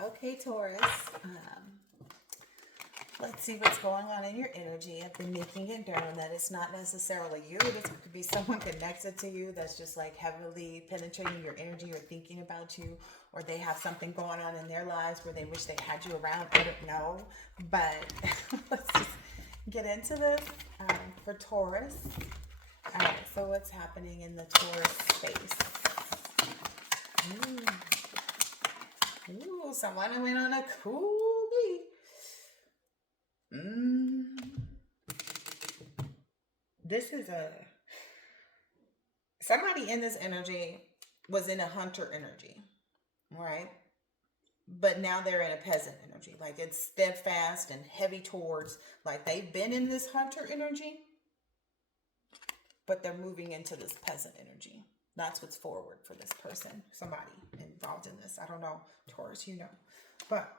Okay, Taurus. Let's see what's going on in your energy. I've been making it known that it's not necessarily you. This could be someone connected to you that's just like heavily penetrating your energy or thinking about you, or they have something going on in their lives where they wish they had you around. I don't know. But let's just get into this for Taurus. All right, so what's happening in the Taurus space? Ooh, ooh, someone went on a cool beat. Mm, this is a somebody in this energy was in a hunter energy, right? But now they're in a peasant energy. Like it's steadfast and heavy towards, like they've been in this hunter energy, but they're moving into this peasant energy. That's what's forward for this person, somebody involved in this. I don't know, Taurus, you know. But,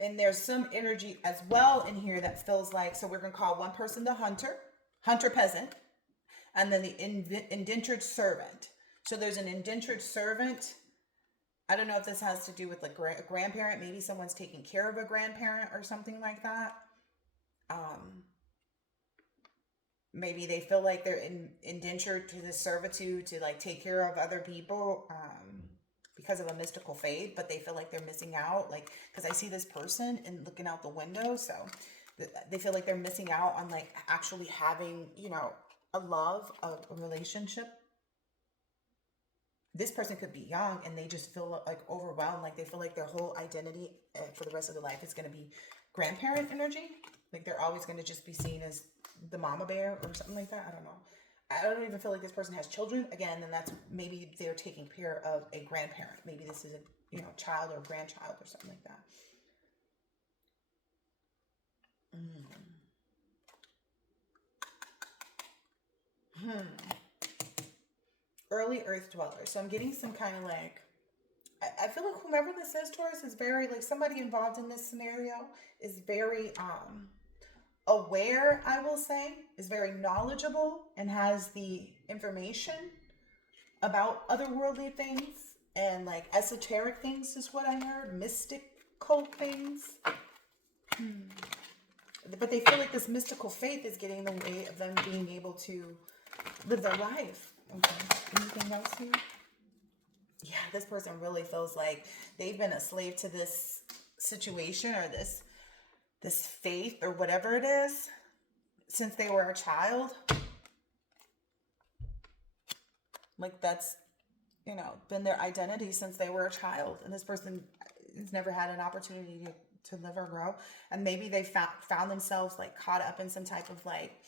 and there's some energy as well in here that feels like, so we're going to call one person the hunter, hunter peasant, and then the indentured servant. So there's an indentured servant. I don't know if this has to do with like a grandparent. Maybe someone's taking care of a grandparent or something like that. Um, Maybe they feel like they're indentured to this servitude to like take care of other people because of a mystical faith, but they feel like they're missing out. Like, because I see this person and looking out the window, so they feel like they're missing out on like actually having, you know, a love, a relationship. This person could be young and they just feel like overwhelmed, like they feel like their whole identity for the rest of their life is going to be grandparent energy. Like they're always going to just be seen as the mama bear or something like that. I don't know. I don't even feel like this person has children. Again, then that's maybe they're taking care of a grandparent. Maybe this is a, you know, child or grandchild or something like that. Mm. Hmm. Early earth dweller. So I'm getting some kind of like, I feel like whomever this is, Taurus, is very like somebody involved in this scenario is very aware, I will say, is very knowledgeable and has the information about otherworldly things and like esoteric things is what I heard, mystical things. Hmm. But they feel like this mystical faith is getting in the way of them being able to live their life. Okay. Anything else here? Yeah, this person really feels like they've been a slave to this situation or this faith or whatever it is since they were a child. Like that's, you know, been their identity since they were a child, and this person has never had an opportunity to live or grow, and maybe they found themselves like caught up in some type of like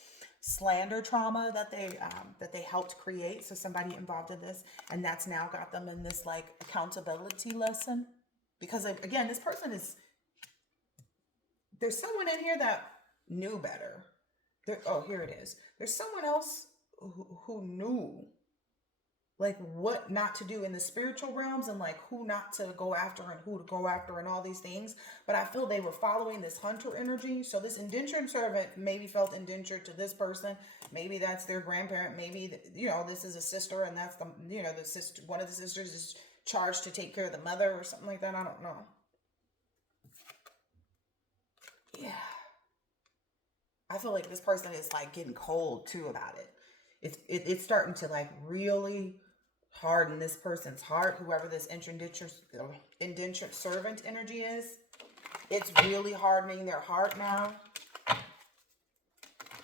slander trauma that they helped create. So somebody involved in this, and that's now got them in this like accountability lesson. Because like, again, this person is, there's someone in here that knew better. There, oh, here it is. There's someone else who knew like what not to do in the spiritual realms and like who not to go after and who to go after and all these things. But I feel they were following this hunter energy. So this indentured servant maybe felt indentured to this person. Maybe that's their grandparent. Maybe, you know, this is a sister and that's the, you know, the sister, one of the sisters is charged to take care of the mother or something like that. I don't know. Yeah. I feel like this person is like getting cold too about it. It's starting to like really harden this person's heart. Whoever this indentured servant energy is, it's really hardening their heart now.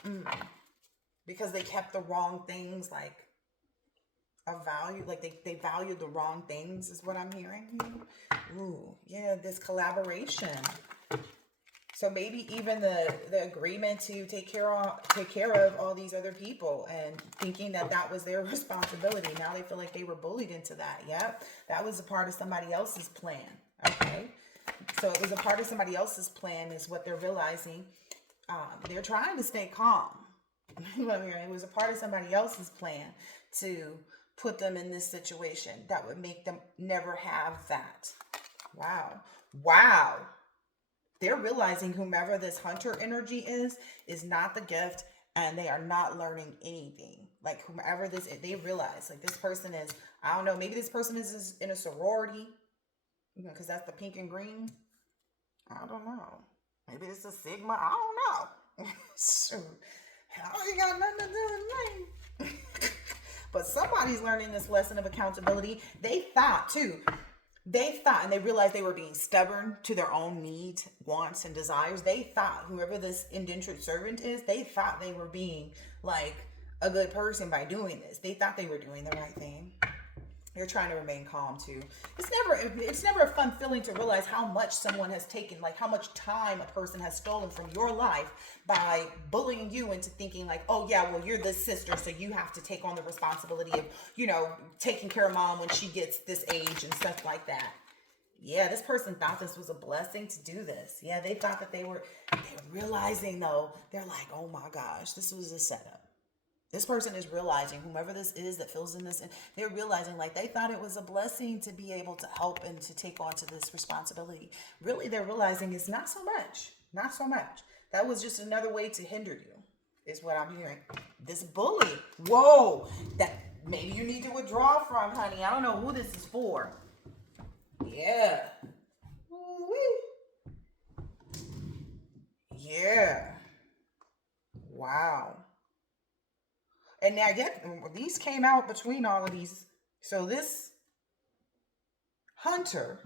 Mm. Because they kept the wrong things like a value, like they valued the wrong things, is what I'm hearing. Ooh, yeah, this collaboration. So maybe even the agreement to take care of all these other people and thinking that that was their responsibility. Now they feel like they were bullied into that. Yep, that was a part of somebody else's plan. Okay, so it was a part of somebody else's plan, is what they're realizing. They're trying to stay calm. It was a part of somebody else's plan to put them in this situation that would make them never have that. Wow, wow. They're realizing whomever this hunter energy is not the gift, and they are not learning anything. Like whomever this is, they realize like this person is, I don't know, maybe this person is in a sorority, you know, because that's the pink and green. I don't know. Maybe it's a Sigma. I don't know. Shoot. Hell, you got nothing to do with me. But somebody's learning this lesson of accountability. They thought too. They thought, and they realized they were being stubborn to their own needs, wants, and desires. They thought, whoever this indentured servant is, they thought they were being like a good person by doing this. They thought they were doing the right thing. They're trying to remain calm too. It's never a fun feeling to realize how much someone has taken, like how much time a person has stolen from your life by bullying you into thinking like, oh yeah, well, you're this sister, so you have to take on the responsibility of, you know, taking care of mom when she gets this age and stuff like that. Yeah, this person thought this was a blessing to do this. Yeah, they thought that they're realizing though, they're like, oh my gosh, this was a setup. This person is realizing, whomever this is that fills in this, and they're realizing like they thought it was a blessing to be able to help and to take on to this responsibility. Really, they're realizing it's not so much. Not so much. That was just another way to hinder you, is what I'm hearing. This bully. Whoa. That maybe you need to withdraw from, honey. I don't know who this is for. Yeah. Ooh-wee. Yeah. Wow. And now these came out between all of these. So this hunter,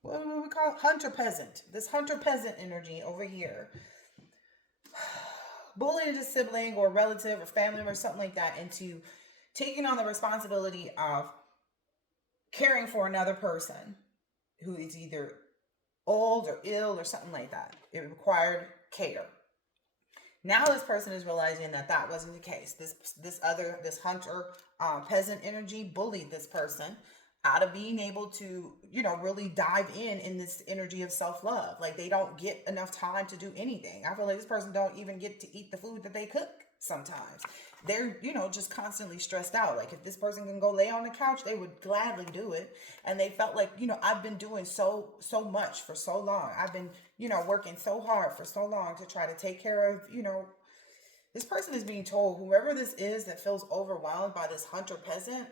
what do we call it? Hunter-peasant. This hunter-peasant energy over here. Bullying a sibling or relative or family or something like that into taking on the responsibility of caring for another person who is either old or ill or something like that. It required care. Now this person is realizing that that wasn't the case. This hunter peasant energy bullied this person out of being able to, you know, really dive in this energy of self-love. Like they don't get enough time to do anything. I feel like this person don't even get to eat the food that they cook sometimes. They're, you know, just constantly stressed out. Like if this person can go lay on the couch, they would gladly do it. And they felt like, you know, I've been doing so much for so long. I've been, you know, working so hard for so long to try to take care of, you know, this person is being told, whoever this is that feels overwhelmed by this hunter peasant,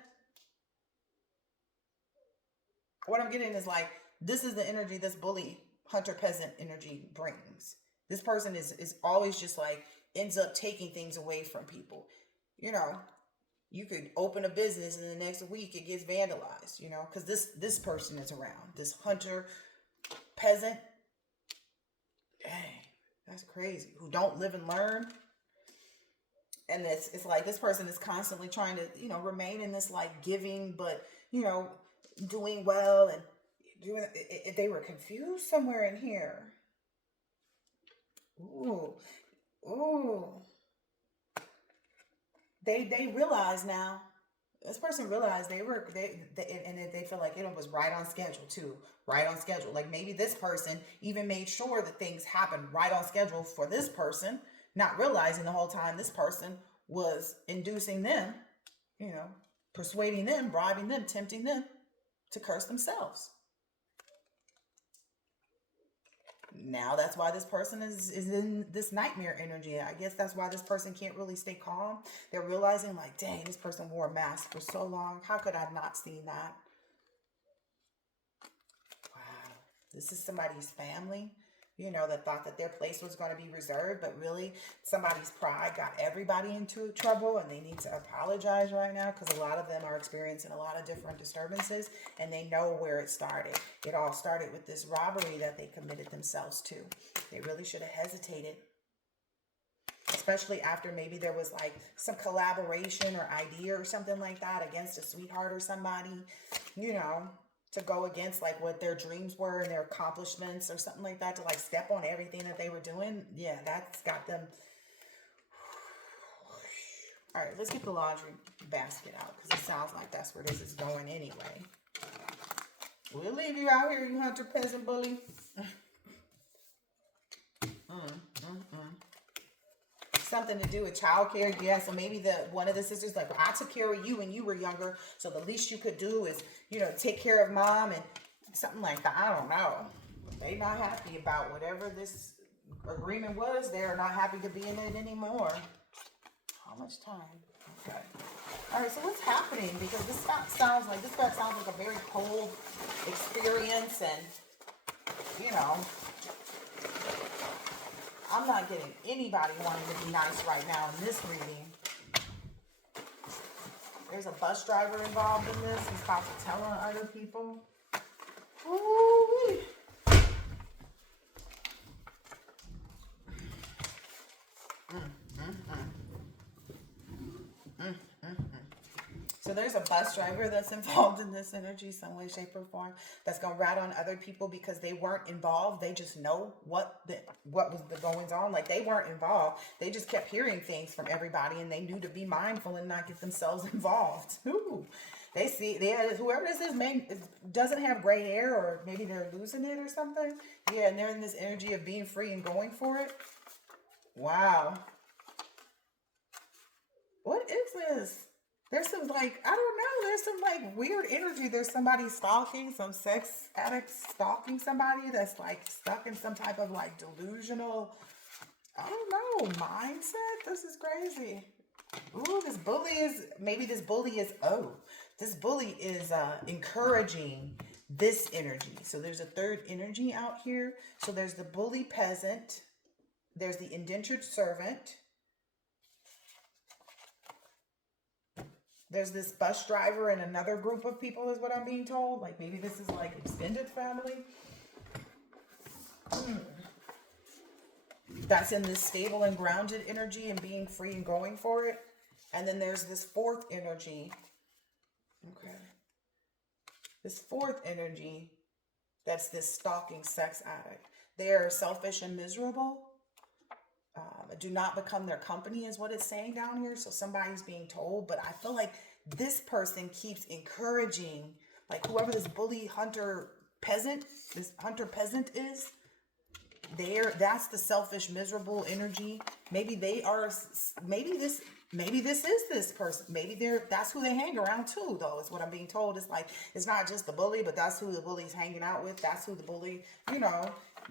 what I'm getting is like, this is the energy this bully hunter peasant energy brings. This person is always just like, ends up taking things away from people. You know, you could open a business and the next week it gets vandalized, you know, because this person is around. This hunter peasant, dang, that's crazy. Who don't live and learn. And it's like this person is constantly trying to, you know, remain in this like giving, but, you know, doing well and doing it. They were confused somewhere in here. Ooh. They realize now. This person realized they feel like it was right on schedule too. Right on schedule. Like maybe this person even made sure that things happened right on schedule for this person, not realizing the whole time this person was inducing them, you know, persuading them, bribing them, tempting them to curse themselves. Now that's why this person is in this nightmare energy. I guess that's why this person can't really stay calm. They're realizing like, dang, this person wore a mask for so long. How could I have not seen that? Wow. This is somebody's family, you know, that thought that their place was going to be reserved, but really somebody's pride got everybody into trouble, and they need to apologize right now because a lot of them are experiencing a lot of different disturbances, and they know where it started. It all started with this robbery that they committed themselves to. They really should have hesitated, especially after maybe there was like some collaboration or idea or something like that against a sweetheart or somebody, you know, to go against like what their dreams were and their accomplishments or something like that, to like step on everything that they were doing. Yeah, that's got them. All right, let's get the laundry basket out because it sounds like that's where this is going anyway. We'll leave you out here, you hunter peasant bully. Something to do with childcare, yeah. So maybe one of the sisters like, I took care of you when you were younger, so the least you could do is, you know, take care of mom and something like that. I don't know. They not happy about whatever this agreement was. They are not happy to be in it anymore. How much time? Okay. All right. So what's happening? Because this sounds like a very cold experience, and you know, I'm not getting anybody wanting to be nice right now in this reading. There's a bus driver involved in this. He's about to tell on other people. Ooh-wee. So there's a bus driver that's involved in this energy, some way, shape, or form, that's going to rat on other people because they weren't involved. They just know what was the goings on. Like, they weren't involved. They just kept hearing things from everybody, and they knew to be mindful and not get themselves involved. Ooh. They see, whoever this is doesn't have gray hair, or maybe they're losing it or something. Yeah, and they're in this energy of being free and going for it. Wow. What is this? There's some, like, I don't know, there's some, like, weird energy. There's somebody stalking, some sex addict stalking somebody that's, like, stuck in some type of, like, delusional, I don't know, mindset. This is crazy. Ooh, this bully is encouraging this energy. So there's a third energy out here. So there's the bully peasant. There's the indentured servant. There's this bus driver and another group of people is what I'm being told. Like, maybe this is like extended family. That's in this stable and grounded energy and being free and going for it. And then there's this fourth energy. Okay. This fourth energy, that's this stalking sex addict. They are selfish and miserable. Do not become their company is what it's saying down here. So somebody's being told, but I feel like this person keeps encouraging, like whoever this bully hunter-peasant is, that's the selfish, miserable energy. Maybe they are, maybe this is this person. Maybe that's who they hang around too, though, is what I'm being told. It's like, it's not just the bully, but that's who the bully's hanging out with. That's who the bully,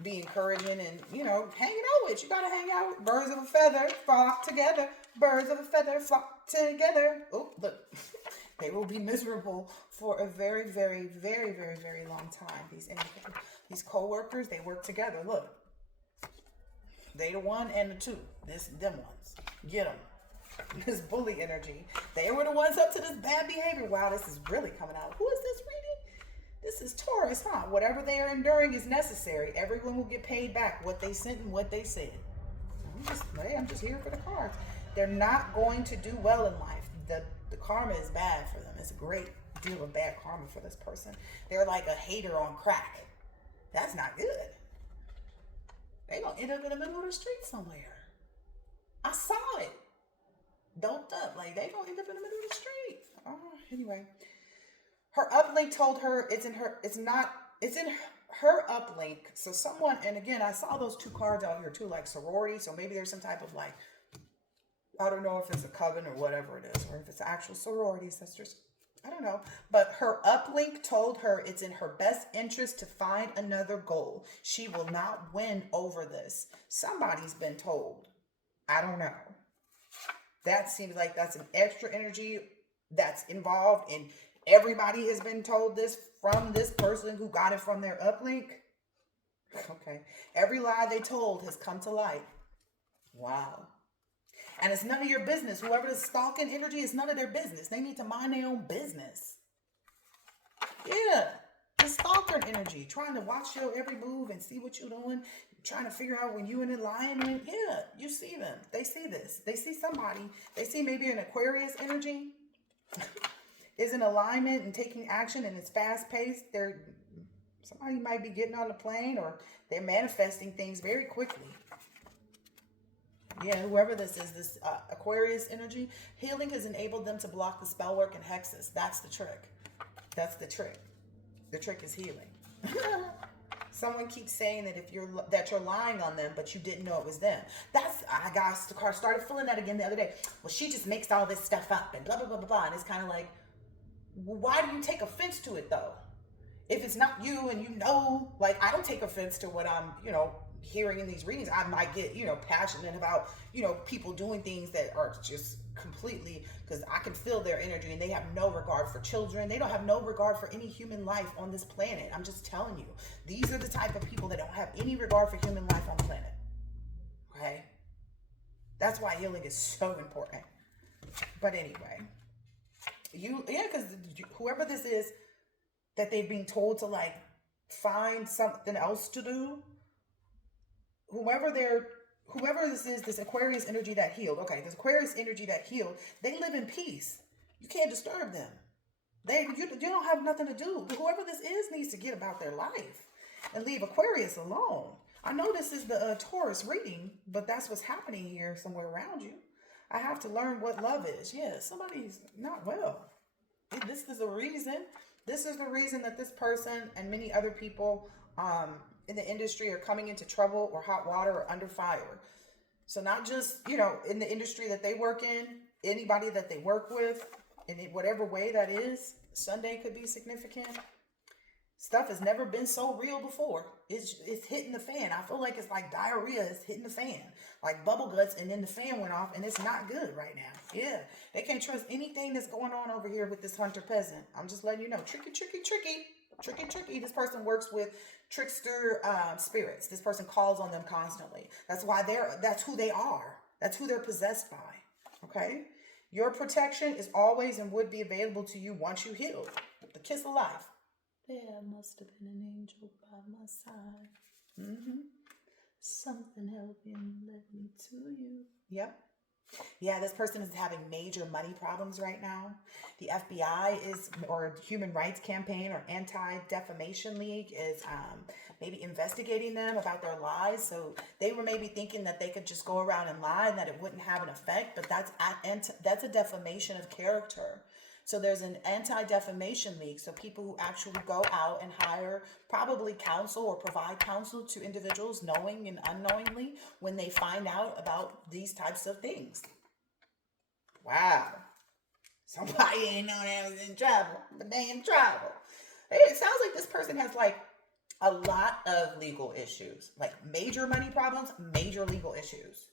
be encouraging and, hanging out with. You got to hang out with birds of a feather, flock together. Birds of a feather, flock together. Oh, look. They will be miserable for a very, very, very, very, very long time. These co-workers, they work together. Look. They the one and the two. Them ones. Get them. This bully energy. They were the ones up to this bad behavior. Wow, this is really coming out. Who is this reading? This is Taurus, huh? Whatever they are enduring is necessary. Everyone will get paid back what they sent and what they said. I'm just here for the cards. They're not going to do well in life. The karma is bad for them. It's a great deal of bad karma for this person. They're like a hater on crack. That's not good. They're going to end up in the middle of the street somewhere. I saw it. Doped up. Like, they going to end up in the middle of the street. Oh, anyway. Her uplink told her it's in her uplink. So someone, and again, I saw those two cards out here too, like sorority. So maybe there's some type of like, I don't know if it's a coven or whatever it is, or if it's actual sorority sisters. I don't know. But her uplink told her it's in her best interest to find another goal. She will not win over this. Somebody's been told. I don't know. That seems like that's an extra energy that's involved, and everybody has been told this from this person who got it from their uplink. Okay. Every lie they told has come to light. Wow. And it's none of your business. Whoever is stalking energy, is none of their business. They need to mind their own business. Yeah. The stalker energy. Trying to watch your every move and see what you're doing. Trying to figure out when you in alignment. Yeah. You see them. They see this. They see somebody. They see maybe an Aquarius energy. Is in alignment and taking action, and it's fast paced. Somebody might be getting on the plane, or they're manifesting things very quickly. Yeah, whoever this is, this Aquarius energy, healing has enabled them to block the spell work and hexes. That's the trick. That's the trick. The trick is healing. Someone keeps saying that that you're lying on them, but you didn't know it was them. The card started feeling that again the other day. Well, she just makes all this stuff up and blah blah blah blah blah, and it's kind of like, why do you take offense to it though? If it's not you and like, I don't take offense to what I'm, hearing in these readings. I might get, passionate about, people doing things that are just completely, because I can feel their energy, and they have no regard for children. They don't have no regard for any human life on this planet. I'm just telling you, these are the type of people that don't have any regard for human life on the planet. That's why healing is so important. But anyway, because whoever this is that they're being told to like find something else to do, whoever this is, this Aquarius energy that healed. Okay, this Aquarius energy that healed, they live in peace. You can't disturb them. You don't have nothing to do. Whoever this is needs to get about their life and leave Aquarius alone. I know this is the Taurus reading, but that's what's happening here somewhere around you. I have to learn what love is. Yeah, somebody's not well. This is the reason. This is the reason that this person and many other people in the industry are coming into trouble or hot water or under fire. So not just, in the industry that they work in, anybody that they work with, in whatever way that is, Sunday could be significant. Stuff has never been so real before. It's hitting the fan. I feel like it's like diarrhea is hitting the fan. Like bubble guts, and then the fan went off, and it's not good right now. Yeah. They can't trust anything that's going on over here with this hunter peasant. I'm just letting you know. Tricky, tricky, tricky. Tricky, tricky. This person works with trickster spirits. This person calls on them constantly. That's who they are. That's who they're possessed by. Okay? Your protection is always and would be available to you once you heal. The kiss of life. There must have been an angel by my side. Something helped me and led me to you. Yep. Yeah, this person is having major money problems right now. The FBI or Human Rights Campaign or Anti-Defamation League is maybe investigating them about their lies. So they were maybe thinking that they could just go around and lie and that it wouldn't have an effect. But that's a defamation of character. So there's an anti-defamation league. So people who actually go out and hire probably counsel or provide counsel to individuals knowing and unknowingly when they find out about these types of things. Wow. Somebody ain't know they was in trouble, but they in trouble. Hey, it sounds like this person has like a lot of legal issues, like major money problems, major legal issues.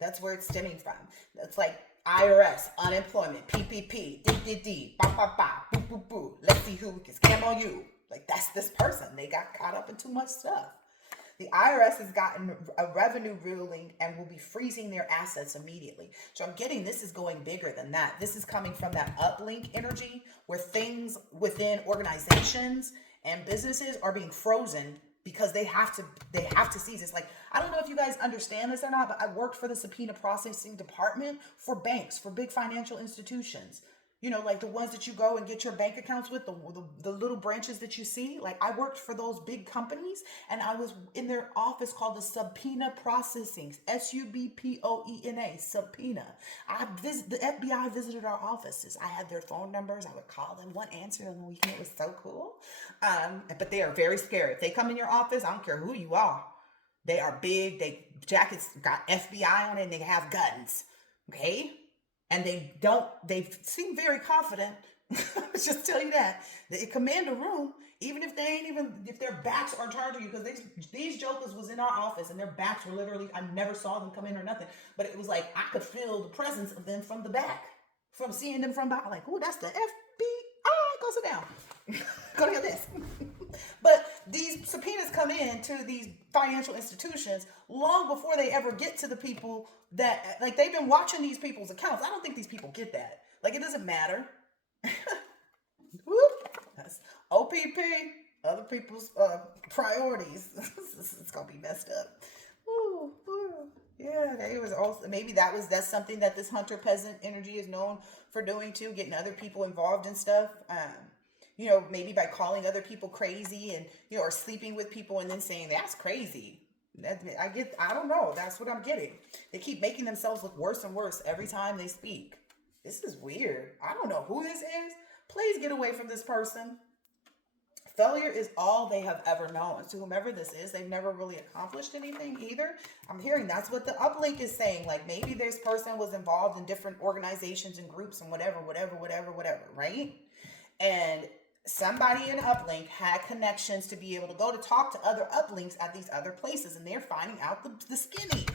That's where it's stemming from. It's like IRS, unemployment, PPP, D, ba, ba, ba, boo, boo, boo. Let's see who can scam on you. Like, that's this person. They got caught up in too much stuff. The IRS has gotten a revenue ruling and will be freezing their assets immediately. So I'm getting this is going bigger than that. This is coming from that uplink energy where things within organizations and businesses are being frozen because they have to seize this. Like, I don't know if you guys understand this or not, but I worked for the subpoena processing department for banks, for big financial institutions. Like the ones that you go and get your bank accounts with, the little branches that you see. Like, I worked for those big companies, and I was in their office called the subpoena processing, SUBPOENA, subpoena. The FBI visited our offices. I had their phone numbers. I would call them. One answered on the weekend. It was so cool. But they are very scary. If they come in your office, I don't care who you are. They are big. They jackets got FBI on it, and they have guns. Okay? And they seem very confident. Let's just tell you that. They command a room, even if if their backs are turned to you, because these jokers was in our office and their backs were literally, I never saw them come in or nothing. But it was like, I could feel the presence of them from the back, from seeing them from behind. Like, oh, that's the FBI. Go sit down. Go get this. But these subpoenas come in to these financial institutions long before they ever get to the people that, like, they've been watching these people's accounts. I don't think these people get that. Like, it doesn't matter. Whoop. That's OPP, other people's priorities. It's gonna be messed up. Ooh, ooh. Yeah, they was also that's something that this hunter peasant energy is known for doing too, getting other people involved in stuff. Maybe by calling other people crazy and or sleeping with people and then saying that's crazy. I don't know. That's what I'm getting. They keep making themselves look worse and worse every time they speak. This is weird. I don't know who this is. Please get away from this person. Failure is all they have ever known. To whomever this is, they've never really accomplished anything either. I'm hearing that's what the uplink is saying. Like, maybe this person was involved in different organizations and groups and whatever, right? And somebody in uplink had connections to be able to go to talk to other uplinks at these other places, and they're finding out the skinny.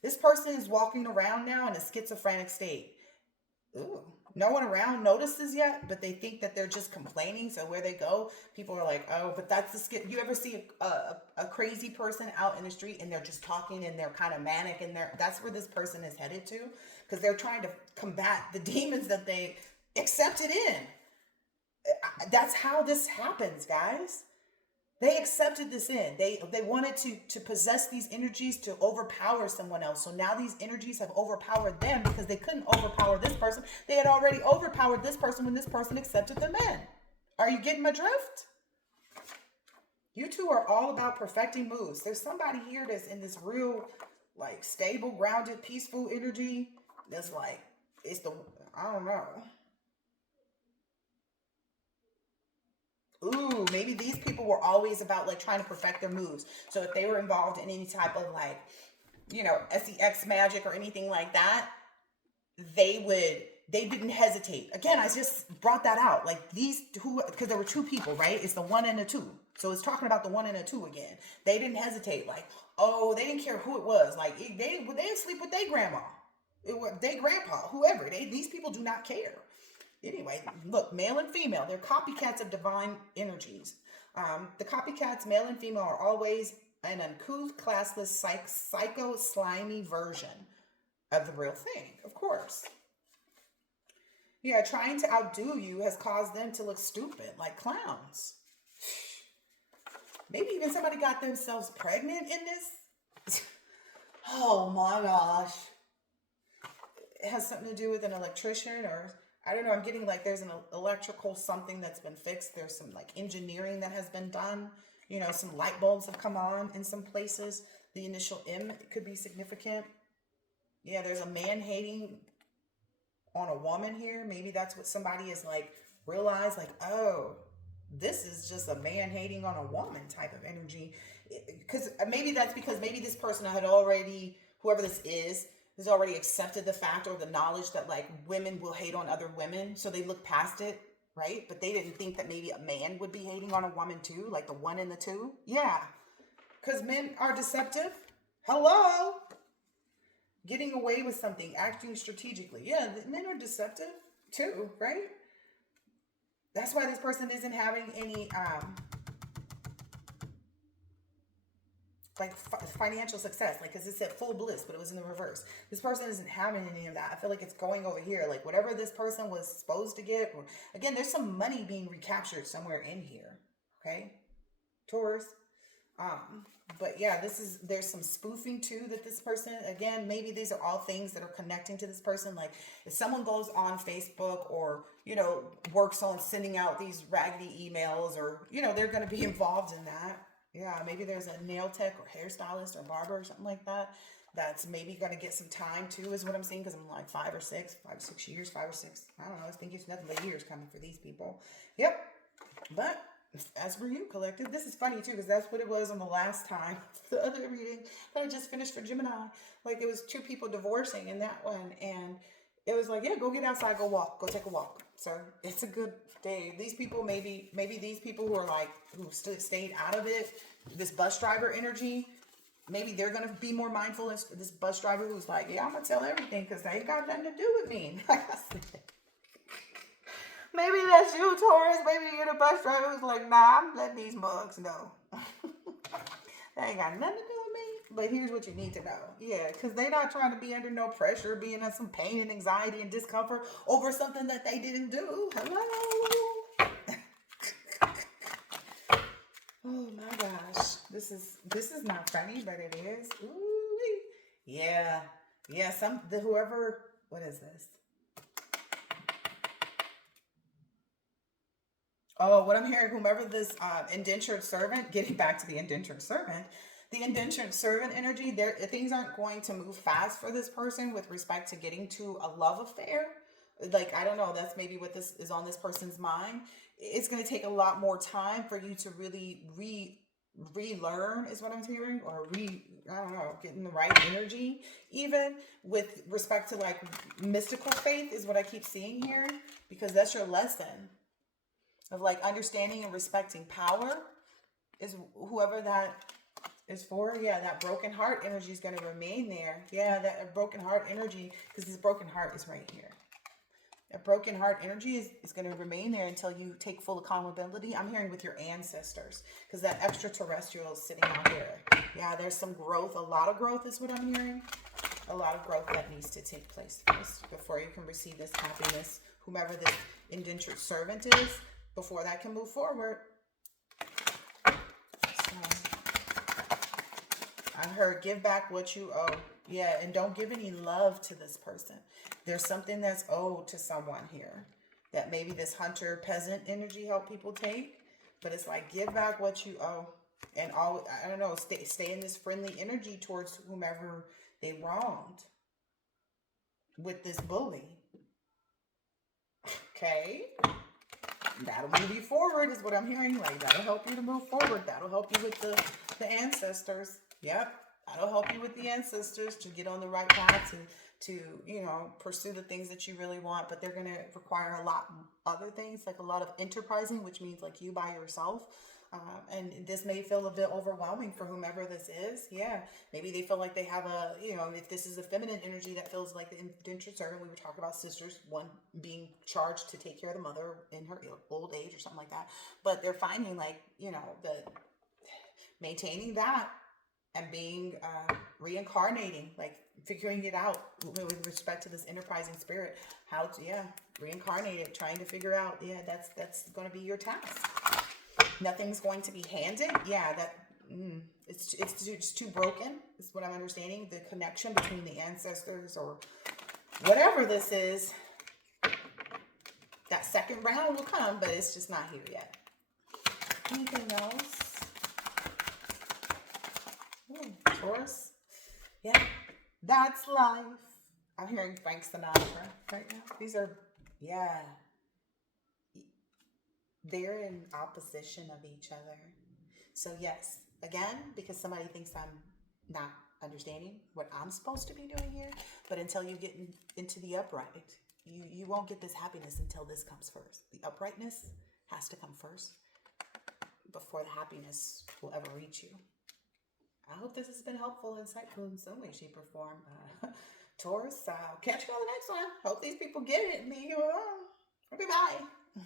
This person is walking around now in a schizophrenic state. Ooh, no one around notices yet, but they think that they're just complaining. So where they go, people are like, oh, but that's the skit. You ever see a crazy person out in the street and they're just talking and they're kind of manic, and that's where this person is headed to, because they're trying to combat the demons that they accepted in. That's how this happens, guys. They accepted this in. They wanted to possess these energies to overpower someone else. So now these energies have overpowered them because they couldn't overpower this person. They had already overpowered this person when this person accepted them in. Are you getting my drift? You two are all about perfecting moves. There's somebody here that's in this real, like, stable, grounded, peaceful energy. That's like, I don't know. Ooh, maybe these people were always about like trying to perfect their moves. So if they were involved in any type of like, sex magic or anything like that, they didn't hesitate. Again, I just brought that out. Like because there were two people, right? It's the one and the two. So it's talking about the one and the two again. They didn't hesitate. Like, oh, they didn't care who it was. Like they didn't sleep with their grandma, their grandpa, whoever. These people do not care. Anyway, look, male and female, they're copycats of divine energies. The copycats, male and female, are always an uncouth, classless, psycho, slimy version of the real thing, of course. Yeah, trying to outdo you has caused them to look stupid, like clowns. Maybe even somebody got themselves pregnant in this. Oh my gosh. It has something to do with an electrician, or I don't know. I'm getting like there's an electrical something that's been fixed. There's some like engineering that has been done. Some light bulbs have come on in some places. The initial M could be significant. Yeah, there's a man hating on a woman here. Maybe that's what somebody is like realized, like, oh, this is just a man hating on a woman type of energy. Because maybe this person had already, whoever this is, has already accepted the fact or the knowledge that like women will hate on other women. So they look past it, right? But they didn't think that maybe a man would be hating on a woman too, like the one and the two. Yeah. Because men are deceptive. Hello. Getting away with something, acting strategically. Yeah, men are deceptive too, right? That's why this person isn't having any financial success, like, because it said full bliss, but it was in the reverse. This person isn't having any of that. I feel like it's going over here, like whatever this person was supposed to get, or again, there's some money being recaptured somewhere in here. Okay, Taurus. But yeah, there's some spoofing too that this person, again, maybe these are all things that are connecting to this person. Like if someone goes on Facebook or works on sending out these raggedy emails, or they're going to be involved in that. Yeah, maybe there's a nail tech or hairstylist or barber or something like that. That's maybe going to get some time too, is what I'm saying. Because I'm like 5 or 6 years, 5 or 6. I don't know. I think it's nothing but years coming for these people. Yep. But as for you, collective, this is funny too, because that's what it was on the last time, the other reading that I just finished for Gemini. Like it was 2 people divorcing in that one, and it was like, yeah, go get outside, go walk, go take a walk, sir. It's a good day. These people, maybe these people who are like, who stayed out of it, this bus driver energy, maybe they're going to be more mindful. This bus driver who's like, yeah, I'm going to tell everything because they ain't got nothing to do with me. Maybe that's you, Taurus. Maybe you're the bus driver who's like, nah, I'm letting these mugs know. They ain't got nothing to do with me. But here's what you need to know. Yeah, because they're not trying to be under no pressure, being in some pain and anxiety and discomfort over something that they didn't do. Hello. Oh my gosh. This is not funny, but it is. Ooh. Yeah. Yeah, what is this? Oh, what I'm hearing, whomever this indentured servant, getting back to the indentured servant energy, things aren't going to move fast for this person with respect to getting to a love affair. Like, I don't know, that's maybe what this is on this person's mind. It's going to take a lot more time for you to really relearn, is what I'm hearing, or I don't know, getting the right energy, even with respect to like mystical faith is what I keep seeing here, because that's your lesson of like understanding and respecting power, is whoever that is for. Yeah, that broken heart energy is going to remain there. Yeah, that broken heart energy, because this broken heart is right here. A broken heart energy is going to remain there until you take full accountability. I'm hearing with your ancestors, because that extraterrestrial is sitting out here. Yeah, there's some growth. A lot of growth is what I'm hearing. A lot of growth that needs to take place first before you can receive this happiness. Whomever this indentured servant is, before that can move forward. So, I heard give back what you owe. Yeah, and don't give any love to this person. There's something that's owed to someone here that maybe this hunter-peasant energy help people take. But it's like, give back what you owe. And all, I don't know, stay in this friendly energy towards whomever they wronged with this bully. Okay? That'll move you forward is what I'm hearing. Like, that'll help you to move forward. That'll help you with the ancestors. Yep. That'll help you with the ancestors to get on the right path to pursue the things that you really want. But they're going to require a lot other things, like a lot of enterprising, which means like you by yourself. And this may feel a bit overwhelming for whomever this is. Yeah, maybe they feel like they have if this is a feminine energy that feels like the indentured servant. We were talking about sisters, one being charged to take care of the mother in her old age or something like that. But they're finding like, the maintaining that and being reincarnating, like figuring it out with respect to this enterprising spirit, how to, reincarnate it, trying to figure out, that's going to be your task. Nothing's going to be handed. Yeah, it's too broken, is what I'm understanding. The connection between the ancestors or whatever this is, that second round will come, but it's just not here yet. Anything else? Taurus? Yeah, that's life. I'm hearing Frank Sinatra right now. These are, they're in opposition of each other. So yes, again, because somebody thinks I'm not understanding what I'm supposed to be doing here, but until you get into the upright, you won't get this happiness until this comes first. The uprightness has to come first before the happiness will ever reach you. I hope this has been helpful, insightful in some way, shape, or form. Taurus, I'll catch you on the next one. Hope these people get it and leave you alone. Okay, bye.